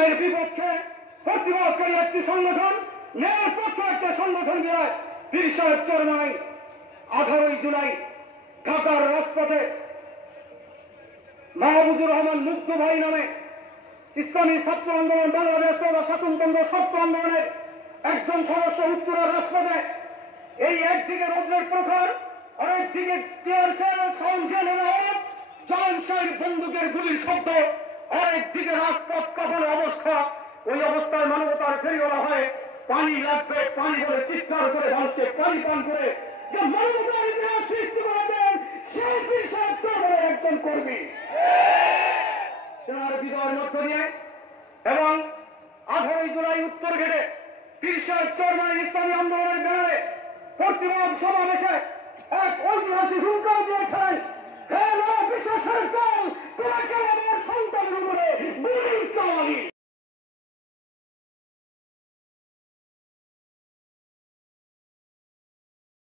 জুলুমের বিপক্ষে প্রতিবাদকারী একটি সংগঠন, ন্যায়ের পক্ষে একটা সংগঠন মিলে পীর সাহেব চরমনাই 18 জুলাই ঢাকার রাজপথে মাহবুবুর রহমান মুগ্ধ ভাই নামে ইসলামী ছাত্র আন্দোলন বাংলাদেশ শাসনতন্ত্র ছাত্র আন্দোলনের একজন সদস্য উত্তরার রাজপথে এই একদিকে রৌদ্রের প্রখর, আরেকদিকে টিয়ার সেল সাউন্ডের আওয়াজ, জয়নশাহীর বন্দুকের গুলির শব্দ, আরেকদিকে রাজপথ কাঁপানো অবস্থা। ওই অবস্থায় মানবতার ফেরিওয়ালা হয় পানি লাগবে, পানি বলে চিৎকার করে মানুষকে পানি পান করে যে মানবতার ইতিহাস সৃষ্টি করেছেন সেই পীর সাহেব চরমনাইয়ের একজন কর্মী। তার বিজয়ের মধ্য দিয়ে এবং 18 জুলাই উত্তর গেটে পীর সাহেব চরমনাই ইসলামী আন্দোলনের ব্যানারে প্রতিবাদ সমাবেশে এক ঐতিহাসিক হুঙ্কার দিয়েছেন, হে বিশ্বাসের দল, তোরা কেন আমার সন্তানের উপরে গুলি চালাবি?